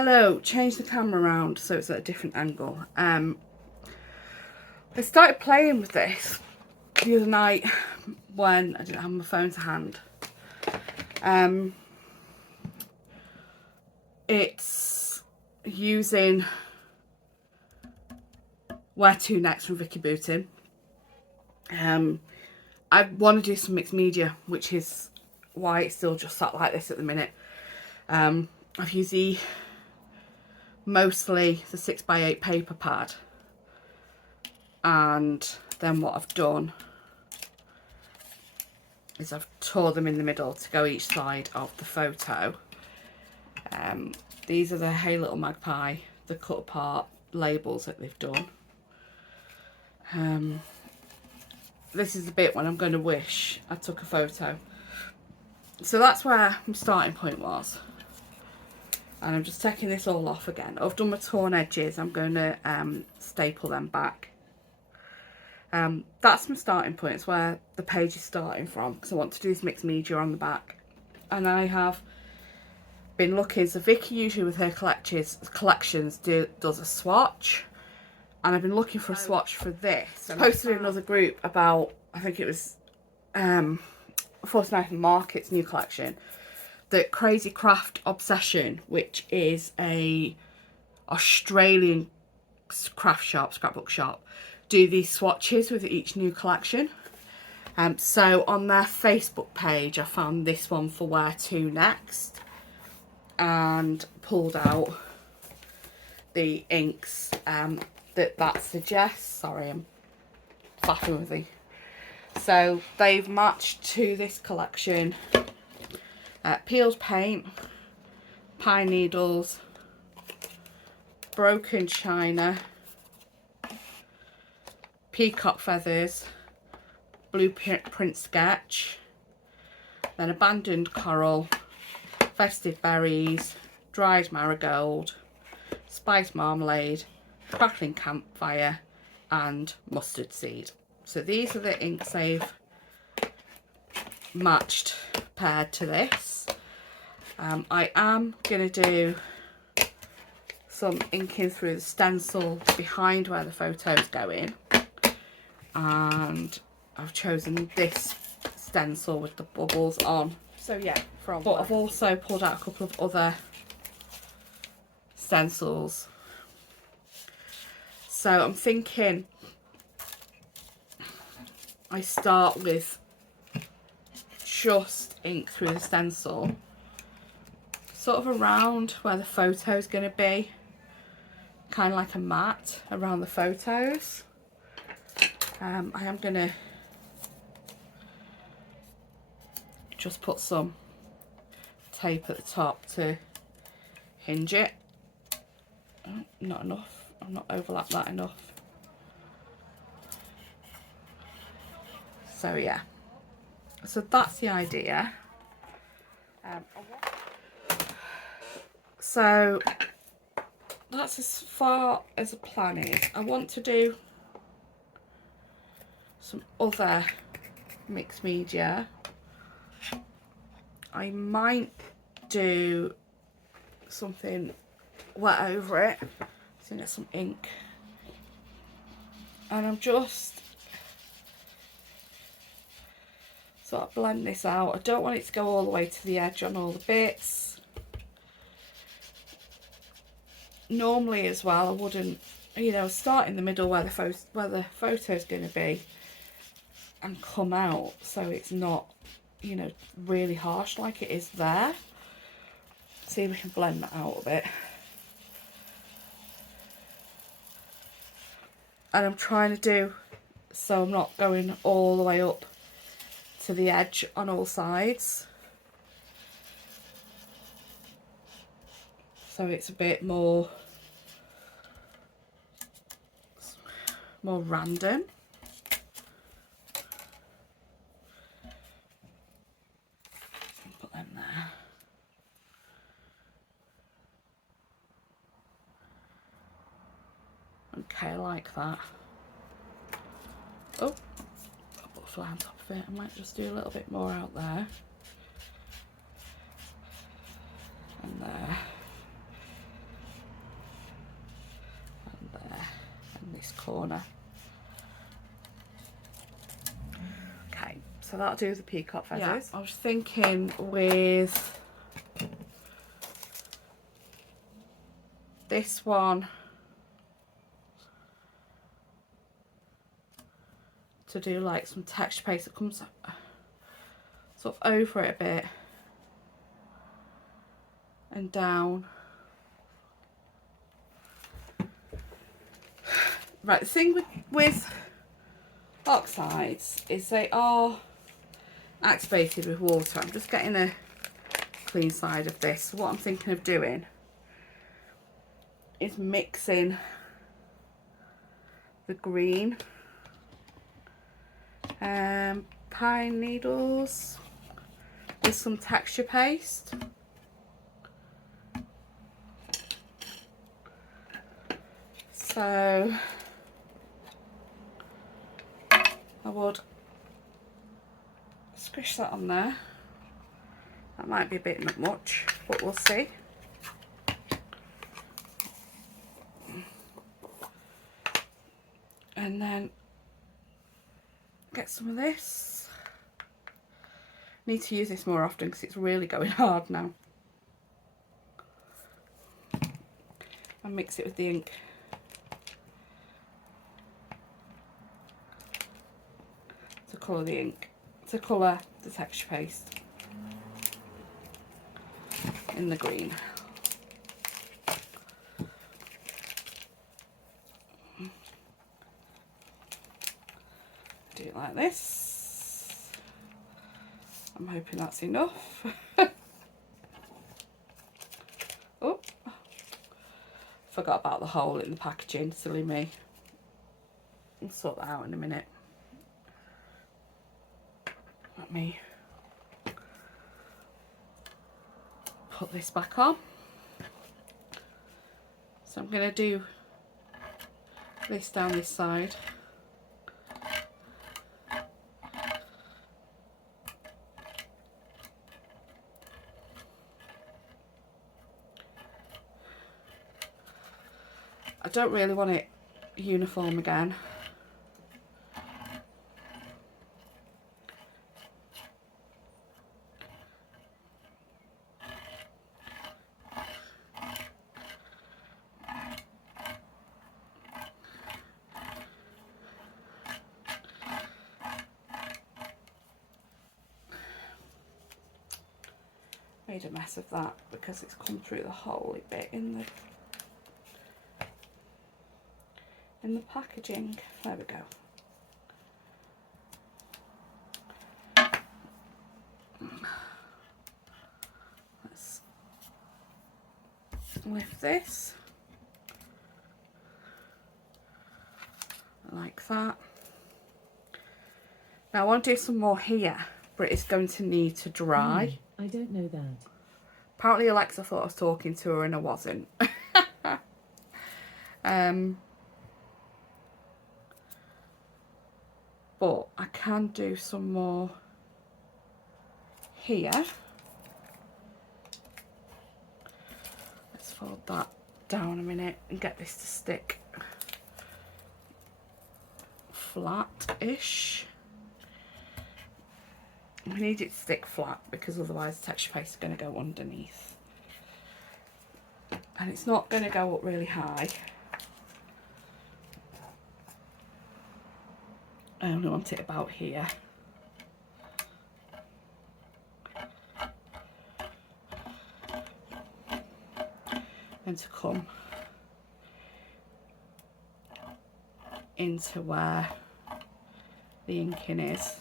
Hello, change the camera around so it's at a different angle. I started playing with this the other night when I didn't have my phone to hand. It's using Where To Next from Vicki Boutin. I want to do some mixed media, which is why it's still just sat like this at the minute. I've used mostly the 6x8 paper pad, and then what I've done is I've tore them in the middle to go each side of the photo. These are the Hey Little Magpie, the cut apart labels that they've done. This is the bit when I'm going to wish I took a photo. So that's where my starting point was. And I'm just taking this all off again. I've done my torn edges. I'm going to staple them back. That's my starting point. It's where the page is starting from, because I want to do this mixed media on the back. And I have been looking. So Vicki usually with her collections does a swatch. And I've been looking for a swatch for this. I posted in another group about, I think it was 49th Market's new collection, the Crazy Craft Obsession, which is a Australian craft shop, scrapbook shop, do these swatches with each new collection. So on their Facebook page I found this one for Where To Next and pulled out the inks that suggests. Sorry, I'm faffing with you. So they've matched to this collection peeled paint, pine needles, broken china, peacock feathers, blueprint sketch, then abandoned coral, festive berries, dried marigold, spice marmalade, crackling campfire, and mustard seed. So these are the inks they've matched paired to this. I am going to do some inking through the stencil behind where the photo's going, and I've chosen this stencil with the bubbles on. So yeah, but I've also pulled out a couple of other stencils. So I'm thinking I start with just ink through the stencil, sort of around where the photo's going to be, kind of like a mat around the photos. I am going to just put some tape at the top to hinge it. Oh, not enough. I've not overlapped that enough. So yeah, so that's the idea. So that's as far as the plan is. I want to do some other mixed media. I might do something wet over it. So get some ink, and I'm just sort of blend this out. I don't want it to go all the way to the edge on all the bits. Normally as well I wouldn't, you know, start in the middle where the photo's going to be and come out so it's not, you know, really harsh like it is there. See if we can blend that out a bit. And I'm trying to do so I'm not going all the way up to the edge on all sides, so it's a bit more random. Put them there. Okay, I like that. Oh, I'll put a fly on top of it. I might just do a little bit more out there. And there. corner. Okay, so that'll do the peacock feathers. Yeah, I was thinking with this one to do like some texture paste that comes sort of over it a bit and down. Right, the thing with oxides is they are activated with water. I'm just getting a clean side of this. So what I'm thinking of doing is mixing the green pine needles with some texture paste. So I would squish that on there. That might be a bit much, but we'll see. And then get some of this. Need to use this more often because it's really going hard now. And mix it with the ink. To colour the ink. To colour the texture paste in the green. Do it like this. I'm hoping that's enough. Oh, forgot about the hole in the packaging, silly me. I'll sort that out in a minute. Let me put this back on. So I'm going to do this down this side. I don't really want it uniform again. Made a mess of that because it's come through the hole a bit in the packaging. There we go. Let's lift this like that. Now I want to do some more here, but it's going to need to dry. I don't know that. Apparently Alexa thought I was talking to her and I wasn't. But I can do some more here. Let's fold that down a minute and get this to stick flat-ish. We need it to stick flat because otherwise the texture paste is going to go underneath. And it's not going to go up really high. I only want it about here. And to come into where the inking is.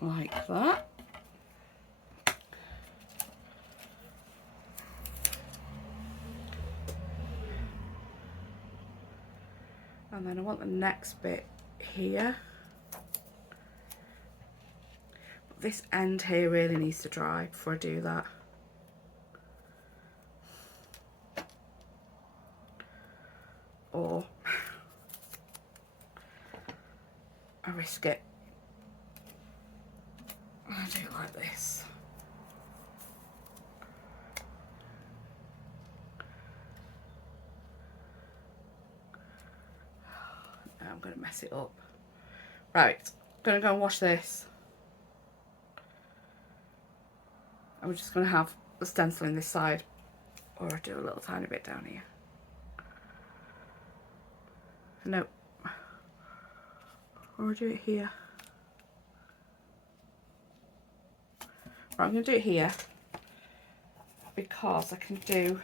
Like that. And then I want the next bit here. But this end here really needs to dry before I do that. Or I risk it. I do it like this. I'm going to mess it up. Right, I'm going to go and wash this. And we're just going to have the stencil in this side, or I do a little tiny bit down here. No, or I do it here. Right, I'm going to do it here because I can do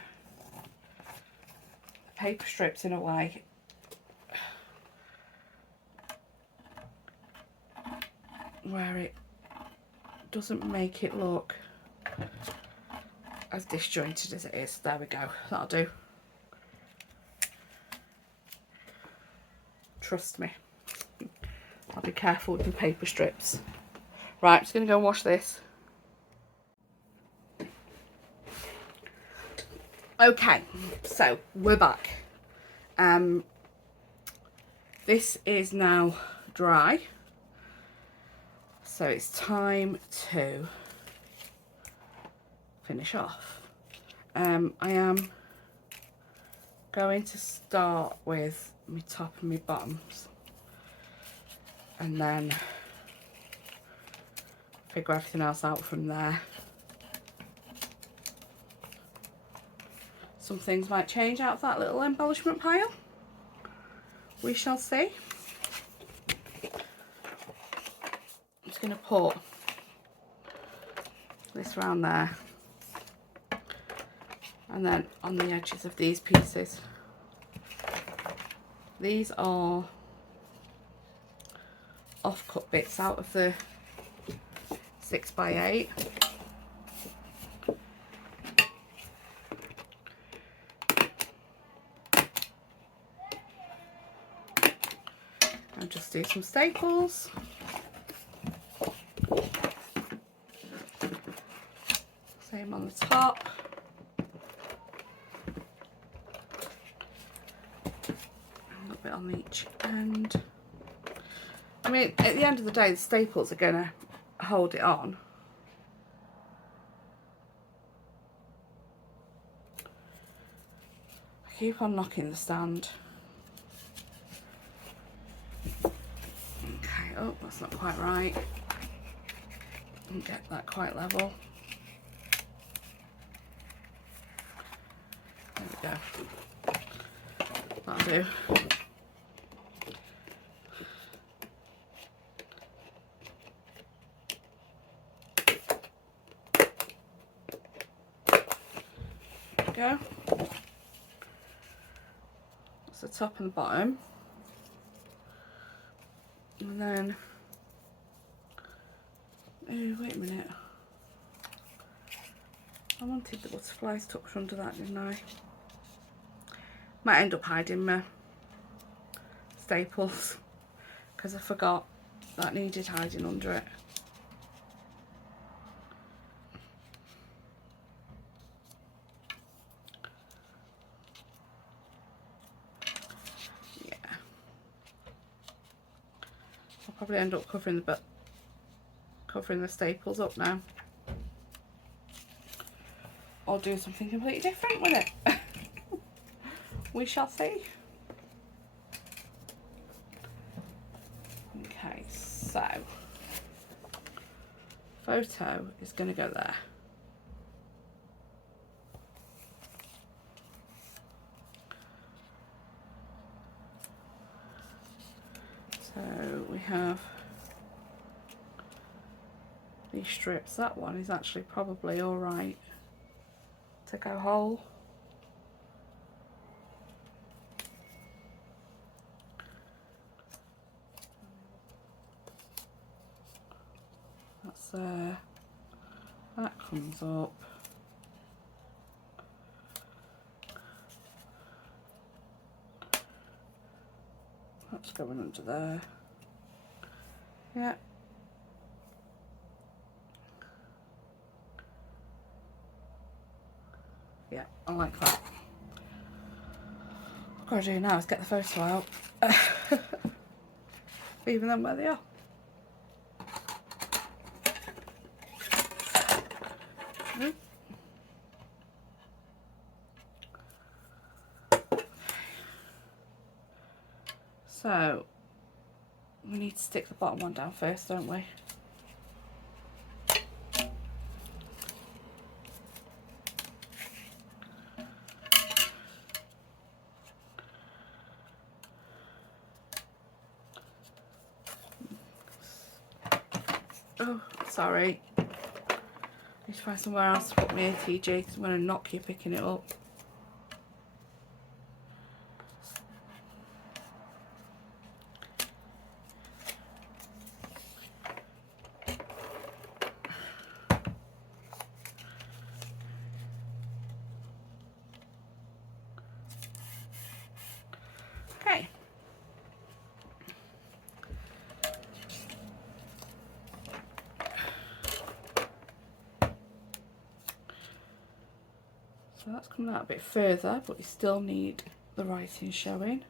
the paper strips in a way where it doesn't make it look as disjointed as it is. There we go, that'll do. Trust me, I'll be careful with the paper strips. Right, I'm just going to go and wash this. Okay, so we're back. This is now dry, so it's time to finish off. I am going to start with my top and my bottoms, and then figure everything else out from there. Some things might change out of that little embellishment pile. We shall see. I'm just going to put this round there, and then on the edges of these pieces. These are off-cut bits out of the 6x8. I'll just do some staples. Same on the top. A little bit on each end. I mean, at the end of the day, the staples are going to hold it on. I keep on knocking the stand. Okay, oh, that's not quite right. Didn't get that quite level. There we go. That'll do. There we go. That's the top and the bottom. And then, oh wait a minute, I wanted the butterflies tucked under that, didn't I? Might end up hiding my staples because I forgot that needed hiding under it. Yeah, I'll probably end up covering the staples up now, or do something completely different with it. We shall see. Okay, so photo is going to go there. So we have these strips. That one is actually probably all right to go whole. That's there. That comes up. That's going under there. Yeah. Yeah, I like that. What I've got to do now is get the photo out. Leaving them where they are. So we need to stick the bottom one down first, don't we? Oh, sorry. I need to find somewhere else to put my ATG because I'm going to knock you picking it up. Okay. So that's coming out a bit further, but you still need the writing showing.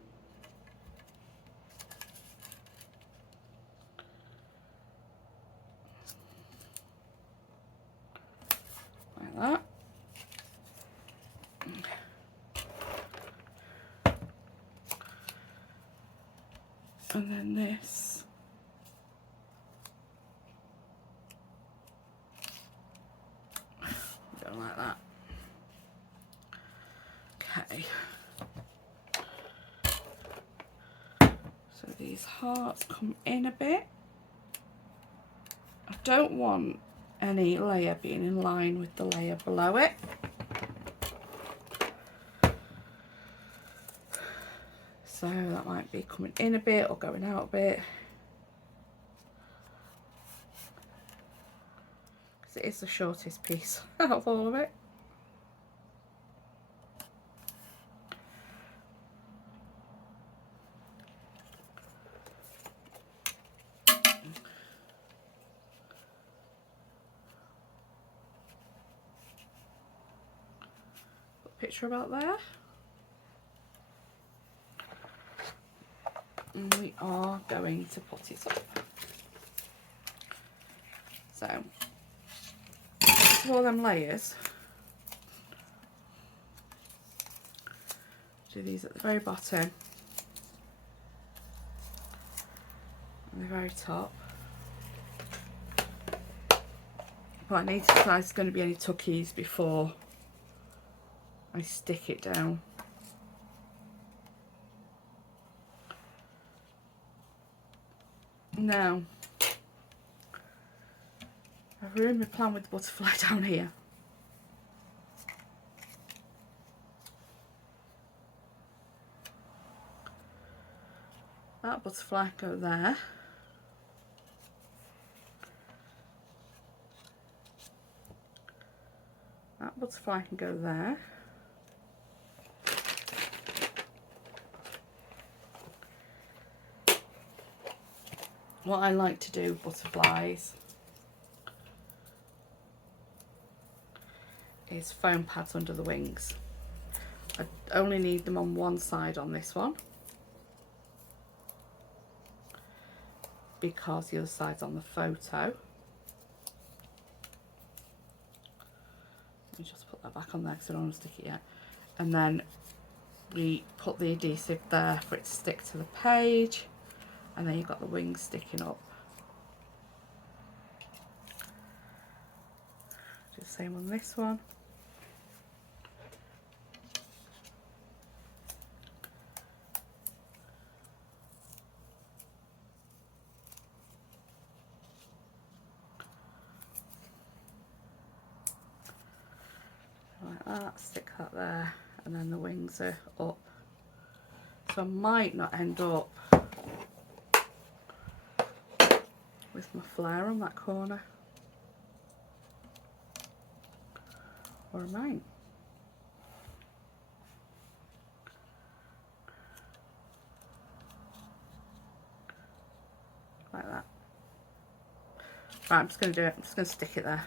Like that. And then this. Go like that. Okay. So these hearts come in a bit. I don't want any layer being in line with the layer below it. So that might be coming in a bit or going out a bit. Because it is the shortest piece out of all of it. Picture about there, and we are going to put it up. So all them layers, do these at the very bottom and the very top, but I need to decide if there's going to be any tuckies before I stick it down. Now, I've ruined my plan with the butterfly down here. That butterfly go there. That butterfly can go there. What I like to do with butterflies is foam pads under the wings. I only need them on one side on this one because the other side's on the photo. Let me just put that back on there because I don't want to stick it yet. And then we put the adhesive there for it to stick to the page, and then you've got the wings sticking up. Do the same on this one. Like that, stick that there, and then the wings are up. So I might not end up with my flare on that corner, or I might. Like that. Right, I'm just going to do it. I'm just going to stick it there.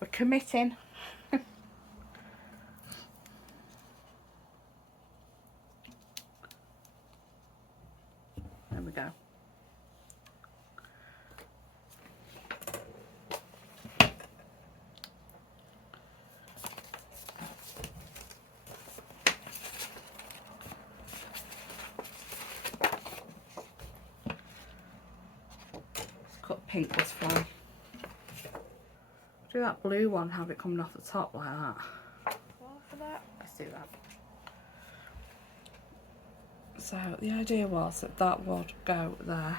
We're committing. pink butterfly. Do that blue one, have it coming off the top like that. For that, let's do that. So the idea was that that would go there.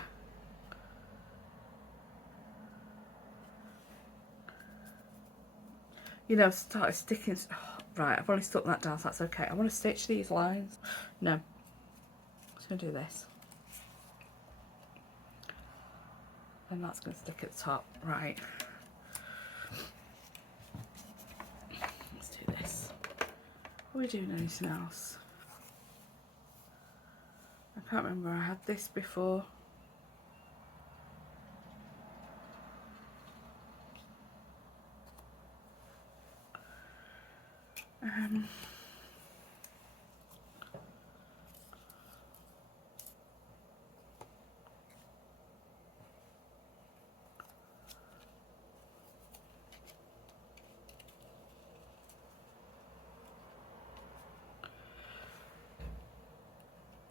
You know, started sticking. Oh, right, I've only stuck that down, so that's okay. I want to stitch these lines. No, I'm just going to do this. And that's going to stick at the top. Right. Let's do this. Are we doing anything else? I can't remember. I had this before.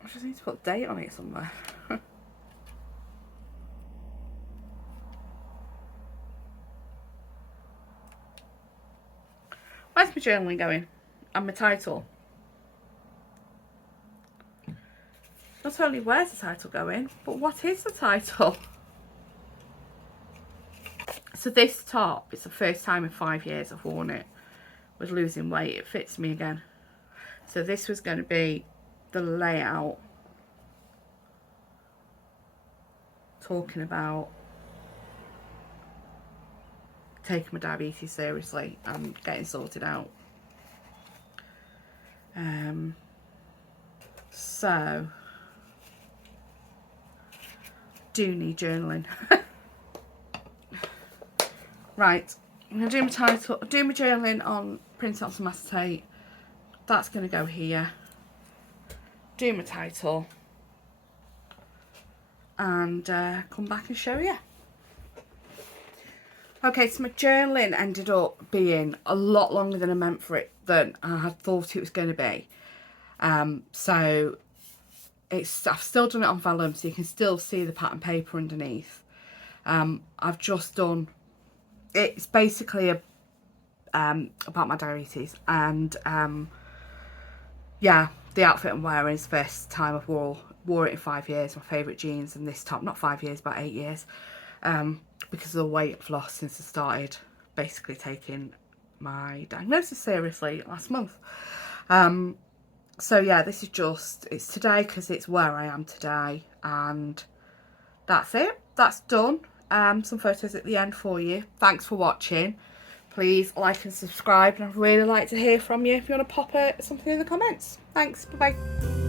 I just need to put a date on it somewhere. Where's my journaling going? And my title. Not only where's the title going, but what is the title? So this top, it's the first time in 5 years I've worn it. Was losing weight, it fits me again. So this was going to be the layout, talking about taking my diabetes seriously and getting sorted out. So do need journaling. Right, I'm going to do my title, do my journaling on print out some acetate. That's going to go here. Do my title. And come back and show you. Okay, so my journaling ended up being a lot longer than I meant for it, than I had thought it was going to be. So I've still done it on vellum, so you can still see the pattern paper underneath. I've just done, it's basically about my diabetes, and yeah, the outfit I'm wearing is the first time I've wore it in 5 years. My favourite jeans, and this top, not 5 years, but 8 years, because of the weight I've lost since I started basically taking my diagnosis seriously last month. So yeah, this is just, it's today because it's where I am today, and that's it. That's done. Some photos at the end for you. Thanks for watching. Please like and subscribe, and I'd really like to hear from you if you want to pop something in the comments. Thanks, bye bye.